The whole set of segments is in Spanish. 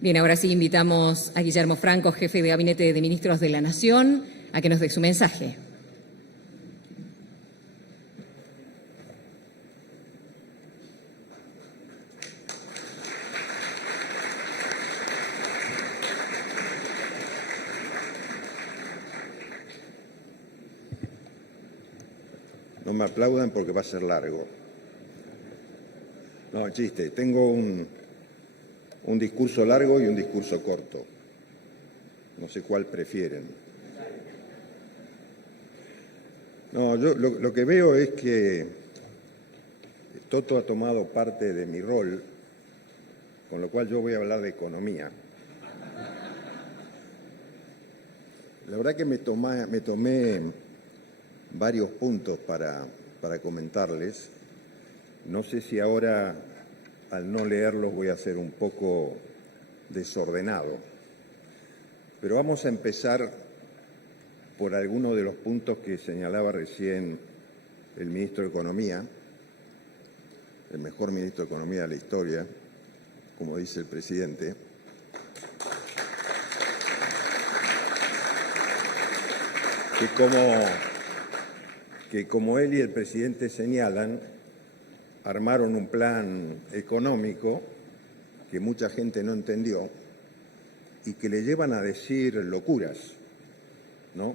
Bien, ahora sí invitamos a Guillermo Franco, jefe de Gabinete de Ministros de la Nación, a que nos dé su mensaje. No me aplaudan porque va a ser largo. No, chiste. Tengo un discurso largo y un discurso corto. No sé cuál prefieren. No, yo lo que veo es que Toto ha tomado parte de mi rol, con lo cual yo voy a hablar de economía. La verdad que me tomé varios puntos para comentarles. No sé si ahora, al no leerlos, voy a ser un poco desordenado. Pero vamos a empezar por algunos de los puntos que señalaba recién el ministro de Economía, el mejor ministro de Economía de la historia, como dice el presidente. Que como él y el presidente señalan, armaron un plan económico que mucha gente no entendió y que le llevan a decir locuras, ¿no?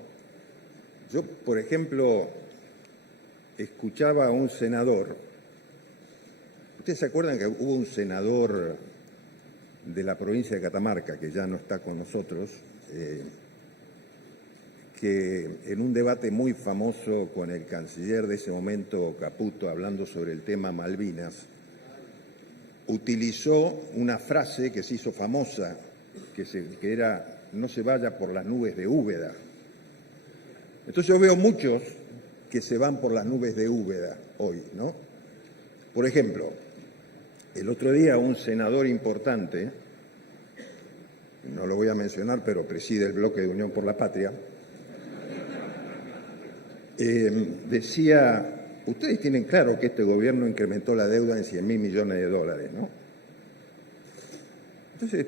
Yo, por ejemplo, escuchaba a un senador. ¿Ustedes se acuerdan que hubo un senador de la provincia de Catamarca, que ya no está con nosotros, que en un debate muy famoso con el canciller de ese momento, Caputo, hablando sobre el tema Malvinas, utilizó una frase que se hizo famosa, que era "no se vaya por las nubes de Úbeda"? Entonces yo veo muchos que se van por las nubes de Úbeda hoy, ¿no? Por ejemplo, el otro día un senador importante, no lo voy a mencionar, pero preside el bloque de Unión por la Patria, decía: ustedes tienen claro que este gobierno incrementó la deuda en 100.000 millones de dólares, ¿no? Entonces,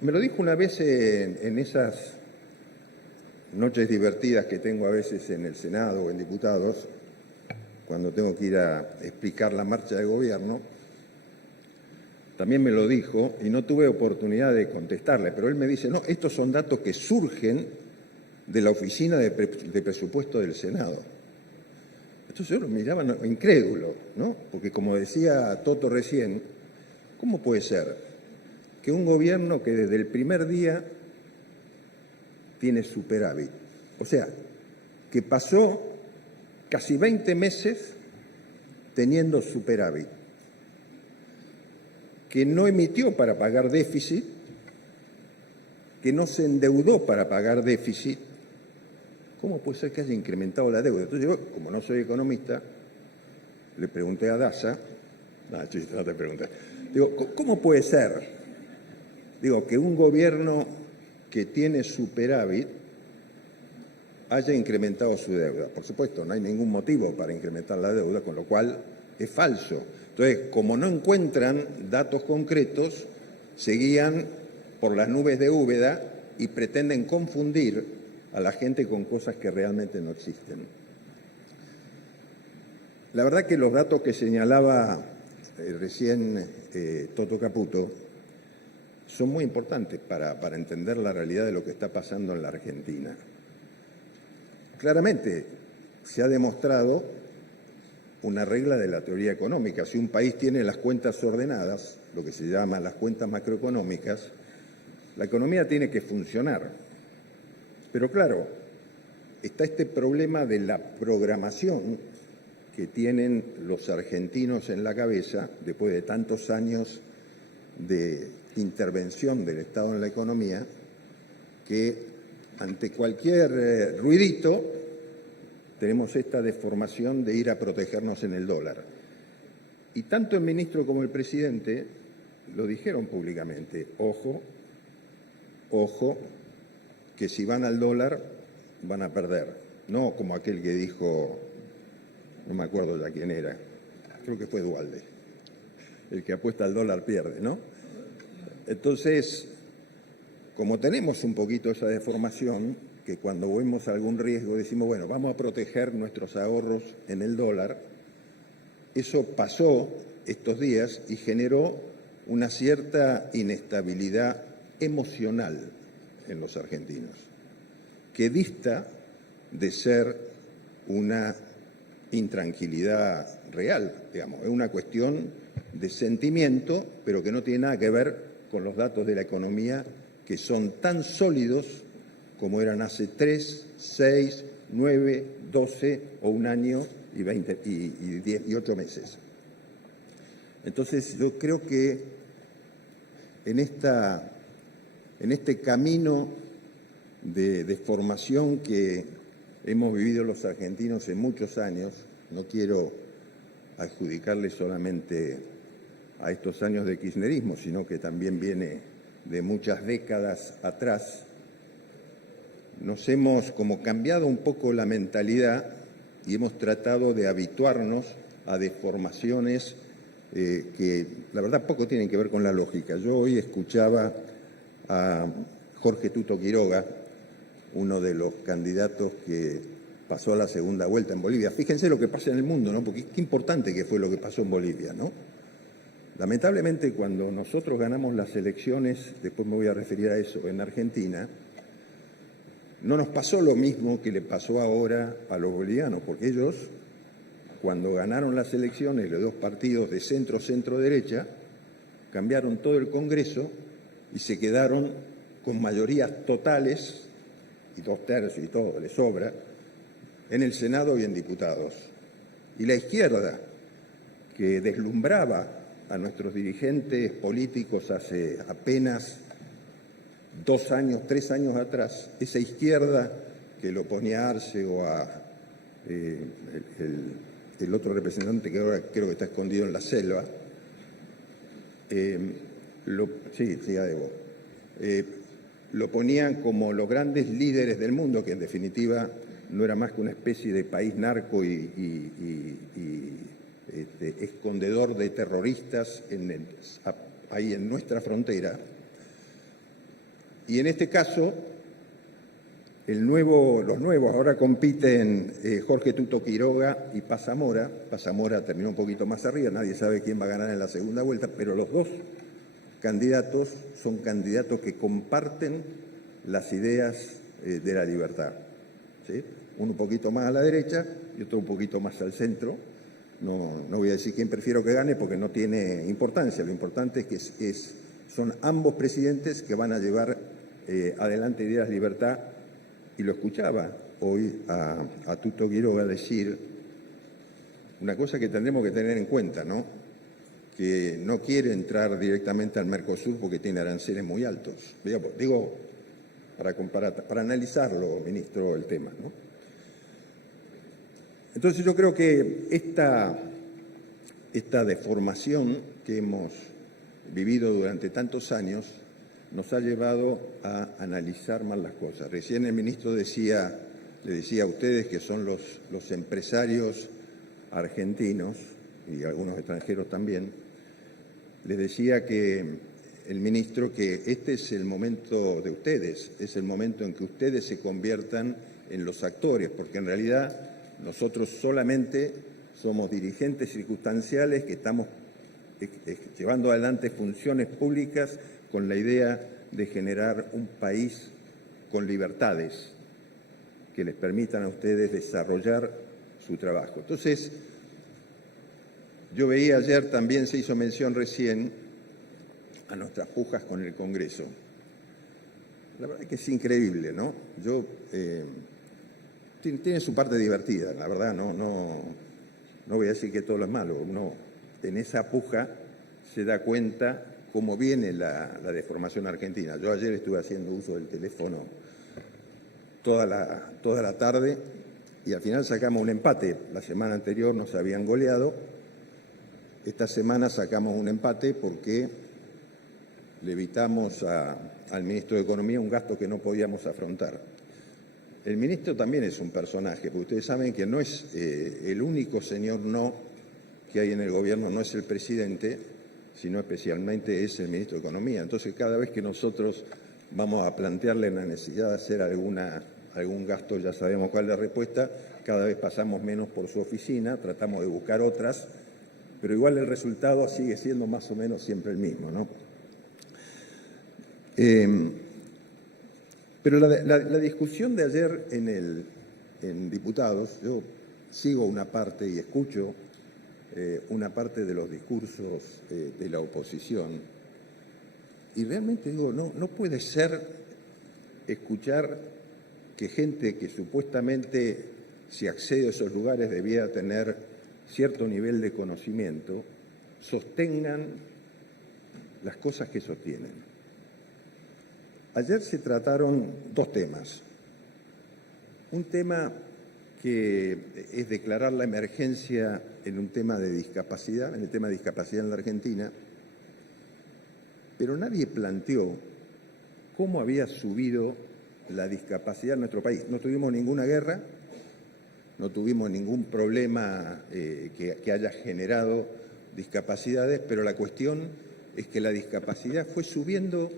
me lo dijo una vez en esas noches divertidas que tengo a veces en el Senado o en diputados, cuando tengo que ir a explicar la marcha de gobierno. También me lo dijo y no tuve oportunidad de contestarle, pero él me dice: no, estos son datos que surgen de la Oficina de Presupuesto del Senado. Entonces yo lo miraba incrédulo, ¿no? Porque, como decía Toto recién, ¿cómo puede ser que un gobierno que desde el primer día tiene superávit, o sea, que pasó casi 20 meses teniendo superávit, que no emitió para pagar déficit, que no se endeudó para pagar déficit? ¿Cómo puede ser que haya incrementado la deuda? Entonces yo, como no soy economista, le pregunté a Daza, no te pregunté, digo, ¿cómo puede ser? Digo, que un gobierno que tiene superávit haya incrementado su deuda. Por supuesto, no hay ningún motivo para incrementar la deuda, con lo cual es falso. Entonces, como no encuentran datos concretos, se guían por las nubes de Úbeda y pretenden confundir a la gente con cosas que realmente no existen. La verdad que los datos que señalaba recién Toto Caputo son muy importantes para entender la realidad de lo que está pasando en la Argentina. Claramente se ha demostrado una regla de la teoría económica. Si un país tiene las cuentas ordenadas, lo que se llama las cuentas macroeconómicas, la economía tiene que funcionar. Pero claro, está este problema de la programación que tienen los argentinos en la cabeza después de tantos años de intervención del Estado en la economía, que ante cualquier ruidito tenemos esta deformación de ir a protegernos en el dólar. Y tanto el ministro como el presidente lo dijeron públicamente: ojo, ojo, que si van al dólar van a perder. No como aquel que dijo, no me acuerdo ya quién era, creo que fue Duhalde, el que apuesta al dólar pierde, ¿no? Entonces, como tenemos un poquito esa deformación, que cuando vemos algún riesgo decimos, bueno, vamos a proteger nuestros ahorros en el dólar, eso pasó estos días y generó una cierta inestabilidad emocional en los argentinos, que dista de ser una intranquilidad real, digamos, es una cuestión de sentimiento, pero que no tiene nada que ver con los datos de la economía, que son tan sólidos como eran hace 3, 6, 9, 12 o un año y 20 y 10 y 8 meses. Entonces, yo creo que en este camino de formación que hemos vivido los argentinos en muchos años, no quiero adjudicarle solamente a estos años de kirchnerismo, sino que también viene de muchas décadas atrás, nos hemos como cambiado un poco la mentalidad y hemos tratado de habituarnos a deformaciones que la verdad poco tienen que ver con la lógica. Yo hoy escuchaba a Jorge Tuto Quiroga, uno de los candidatos que pasó a la segunda vuelta en Bolivia. Fíjense lo que pasa en el mundo, ¿no? Porque qué importante que fue lo que pasó en Bolivia, ¿no? Lamentablemente, cuando nosotros ganamos las elecciones, después me voy a referir a eso, en Argentina, no nos pasó lo mismo que le pasó ahora a los bolivianos, porque ellos, cuando ganaron las elecciones, los dos partidos de centro-centro-derecha, cambiaron todo el Congreso y se quedaron con mayorías totales, y 2/3 y todo, le sobra, en el Senado y en diputados. Y la izquierda, que deslumbraba a nuestros dirigentes políticos hace apenas 2 años, 3 años atrás, esa izquierda que lo ponía a Arce o a el otro representante que ahora creo que está escondido en la selva, lo ponían como los grandes líderes del mundo, que en definitiva no era más que una especie de país narco y escondedor de terroristas ahí en nuestra frontera. Y en este caso, los nuevos ahora compiten Jorge Tuto Quiroga y Paz Zamora. Paz Zamora terminó un poquito más arriba, nadie sabe quién va a ganar en la segunda vuelta, pero los dos candidatos son candidatos que comparten las ideas de la libertad, ¿sí? Uno un poquito más a la derecha y otro un poquito más al centro. No voy a decir quién prefiero que gane porque no tiene importancia. Lo importante es que son ambos presidentes que van a llevar adelante ideas de libertad. Y lo escuchaba hoy a Tuto Quiroga decir una cosa que tendremos que tener en cuenta, ¿no? Que no quiere entrar directamente al Mercosur porque tiene aranceles muy altos. Digo para analizarlo, ministro, el tema, ¿no? Entonces yo creo que esta deformación que hemos vivido durante tantos años nos ha llevado a analizar mal las cosas. Recién el ministro le decía a ustedes, que son los empresarios argentinos y algunos extranjeros también, les decía que el ministro que este es el momento de ustedes, es el momento en que ustedes se conviertan en los actores, porque en realidad nosotros solamente somos dirigentes circunstanciales que estamos llevando adelante funciones públicas con la idea de generar un país con libertades que les permitan a ustedes desarrollar su trabajo. Entonces, yo veía ayer, también se hizo mención recién a nuestras pujas con el Congreso. La verdad es que es increíble, ¿no? Tiene su parte divertida, la verdad, no voy a decir que todo lo es malo. Uno en esa puja se da cuenta cómo viene la deformación argentina. Yo ayer estuve haciendo uso del teléfono toda la tarde y al final sacamos un empate. La semana anterior nos habían goleado esta semana sacamos un empate porque le evitamos al ministro de Economía un gasto que no podíamos afrontar. El ministro también es un personaje, porque ustedes saben que no es el único señor no que hay en el gobierno, no es el presidente, sino especialmente es el ministro de Economía. Entonces, cada vez que nosotros vamos a plantearle la necesidad de hacer algún gasto, ya sabemos cuál es la respuesta, cada vez pasamos menos por su oficina, tratamos de buscar otras, pero igual el resultado sigue siendo más o menos siempre el mismo, ¿no? Pero la discusión de ayer en diputados, yo sigo una parte y escucho una parte de los discursos de la oposición y realmente digo, no puede ser escuchar que gente que supuestamente, si accede a esos lugares, debía tener cierto nivel de conocimiento, sostengan las cosas que sostienen. Ayer se trataron dos temas. Un tema que es declarar la emergencia en un tema de discapacidad, en el tema de discapacidad en la Argentina, pero nadie planteó cómo había subido la discapacidad en nuestro país. No tuvimos ninguna guerra, no tuvimos ningún problema que haya generado discapacidades, pero la cuestión es que la discapacidad fue subiendo,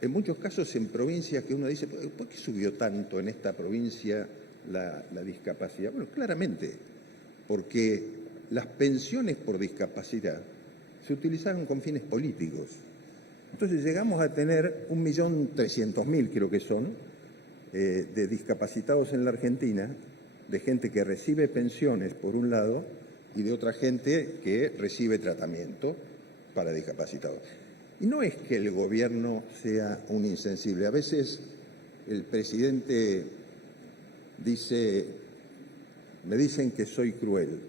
en muchos casos en provincias que uno dice, ¿por qué subió tanto en esta provincia la discapacidad? Bueno, claramente, porque las pensiones por discapacidad se utilizaron con fines políticos. Entonces llegamos a tener 1.300.000, creo que son, de discapacitados en la Argentina, de gente que recibe pensiones por un lado y de otra gente que recibe tratamiento para discapacitados. Y no es que el gobierno sea un insensible. A veces el presidente dice, me dicen que soy cruel.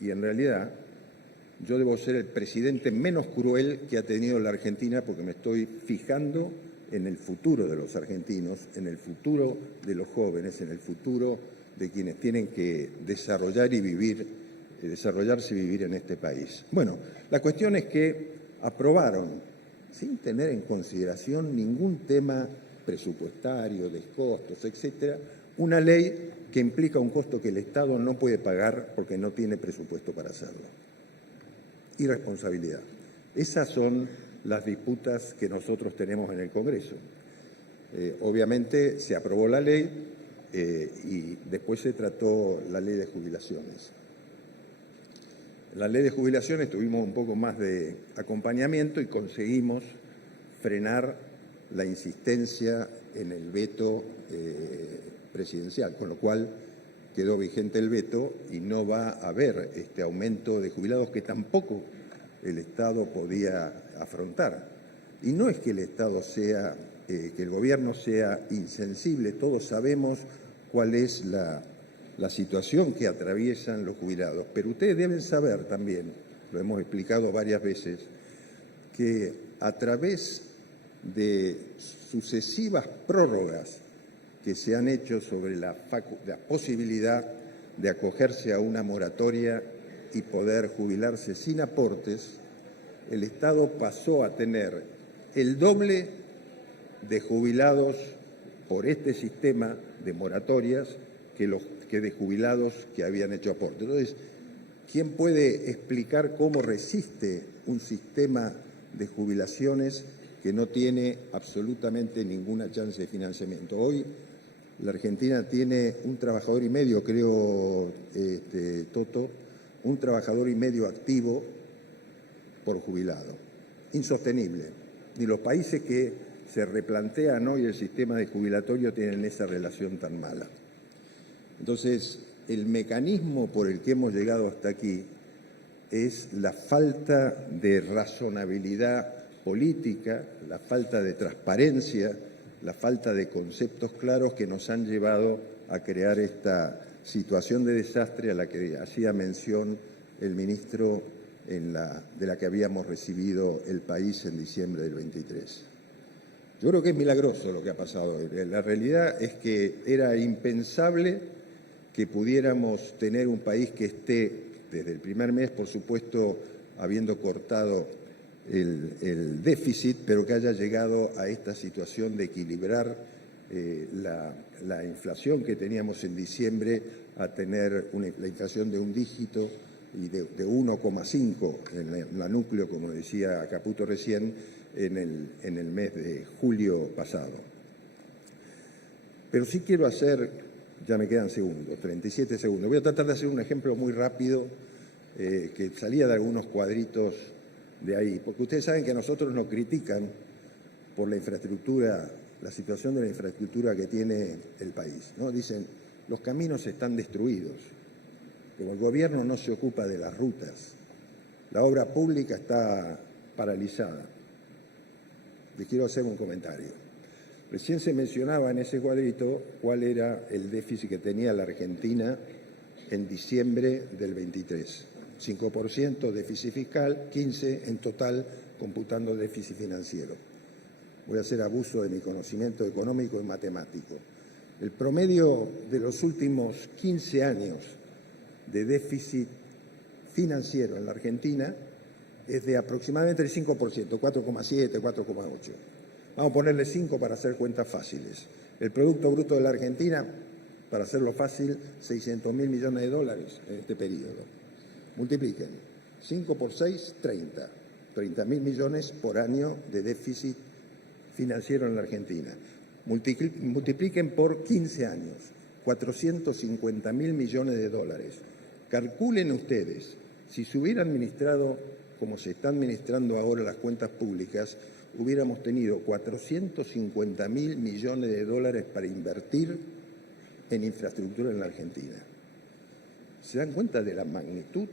Y en realidad yo debo ser el presidente menos cruel que ha tenido la Argentina porque me estoy fijando en el futuro de los argentinos, en el futuro de los jóvenes, en el futuro de quienes tienen que desarrollarse y vivir en este país. Bueno, la cuestión es que aprobaron, sin tener en consideración ningún tema presupuestario, de costos, etcétera, una ley que implica un costo que el Estado no puede pagar porque no tiene presupuesto para hacerlo. Irresponsabilidad. Esas son las disputas que nosotros tenemos en el Congreso. Obviamente se aprobó la ley y después se trató la ley de jubilaciones. En la ley de jubilaciones tuvimos un poco más de acompañamiento y conseguimos frenar la insistencia en el veto presidencial, con lo cual quedó vigente el veto y no va a haber este aumento de jubilados que tampoco el Estado podía afrontar. Y no es que el Estado sea, que el gobierno sea insensible, todos sabemos cuál es la situación que atraviesan los jubilados, pero ustedes deben saber también, lo hemos explicado varias veces, que a través de sucesivas prórrogas que se han hecho sobre la posibilidad de acogerse a una moratoria y poder jubilarse sin aportes, el Estado pasó a tener el doble de jubilados por este sistema de moratorias que de jubilados que habían hecho aportes. Entonces, ¿quién puede explicar cómo resiste un sistema de jubilaciones que no tiene absolutamente ninguna chance de financiamiento? Hoy la Argentina tiene un trabajador y medio, creo, Toto, un trabajador y medio activo por jubilado. Insostenible. Ni los países que se replantean hoy el sistema de jubilatorio tienen esa relación tan mala. Entonces, el mecanismo por el que hemos llegado hasta aquí es la falta de razonabilidad política, la falta de transparencia, la falta de conceptos claros que nos han llevado a crear esta situación de desastre a la que hacía mención el ministro de la que habíamos recibido el país en diciembre del 23. Yo creo que es milagroso lo que ha pasado hoy. La realidad es que era impensable que pudiéramos tener un país que esté desde el primer mes, por supuesto, habiendo cortado el déficit, pero que haya llegado a esta situación de equilibrar la inflación que teníamos en diciembre a tener la inflación de un dígito y de 1,5 en la núcleo, como decía Caputo recién, en el mes de julio pasado. Pero sí quiero hacer, ya me quedan segundos, 37 segundos. Voy a tratar de hacer un ejemplo muy rápido que salía de algunos cuadritos de ahí, porque ustedes saben que a nosotros nos critican por la infraestructura, la situación de la infraestructura que tiene el país, ¿no? Dicen, los caminos están destruidos, como el gobierno no se ocupa de las rutas, la obra pública está paralizada. Les quiero hacer un comentario. Recién se mencionaba en ese cuadrito cuál era el déficit que tenía la Argentina en diciembre del 23. 5% déficit fiscal, 15% en total, computando déficit financiero. Voy a hacer abuso de mi conocimiento económico y matemático. El promedio de los últimos 15 años de déficit financiero en la Argentina es de aproximadamente el 5%, 4,7, 4,8. Vamos a ponerle 5 para hacer cuentas fáciles. El Producto Bruto de la Argentina, para hacerlo fácil, 600.000 millones de dólares en este periodo. Multipliquen. 5 por 6, 30. 30.000 millones por año de déficit financiero en la Argentina. Multipliquen por 15 años. 450.000 millones de dólares. Calculen ustedes, si se hubiera administrado como se están administrando ahora las cuentas públicas, hubiéramos tenido 450.000 millones de dólares para invertir en infraestructura en la Argentina. ¿Se dan cuenta de la magnitud?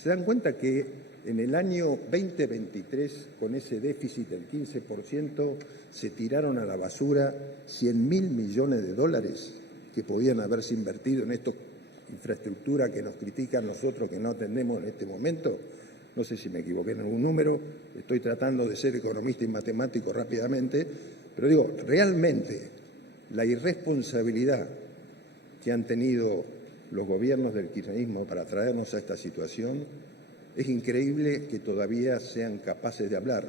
¿Se dan cuenta que en el año 2023, con ese déficit del 15%, se tiraron a la basura 100.000 millones de dólares que podían haberse invertido en esta infraestructura que nos critican nosotros que no atendemos en este momento? No sé si me equivoqué en algún número, estoy tratando de ser economista y matemático rápidamente, pero digo, realmente la irresponsabilidad que han tenido los gobiernos del kirchnerismo para traernos a esta situación, es increíble que todavía sean capaces de hablar,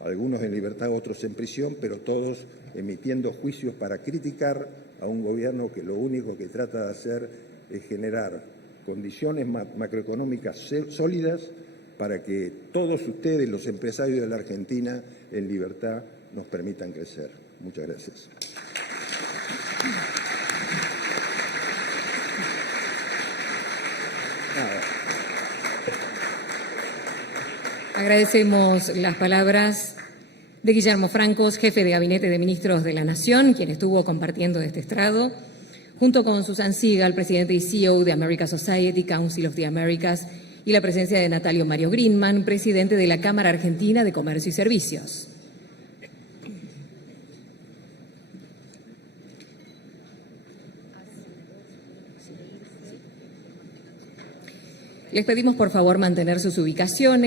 algunos en libertad, otros en prisión, pero todos emitiendo juicios para criticar a un gobierno que lo único que trata de hacer es generar condiciones macroeconómicas sólidas para que todos ustedes, los empresarios de la Argentina, en libertad nos permitan crecer. Muchas gracias. Agradecemos las palabras de Guillermo Francos, jefe de Gabinete de Ministros de la Nación, quien estuvo compartiendo este estrado, junto con Susan Sigal, presidente y CEO de America Society, Council of the Americas, y la presencia de Natalio Mario Greenman, presidente de la Cámara Argentina de Comercio y Servicios. Les pedimos, por favor, mantener sus ubicaciones.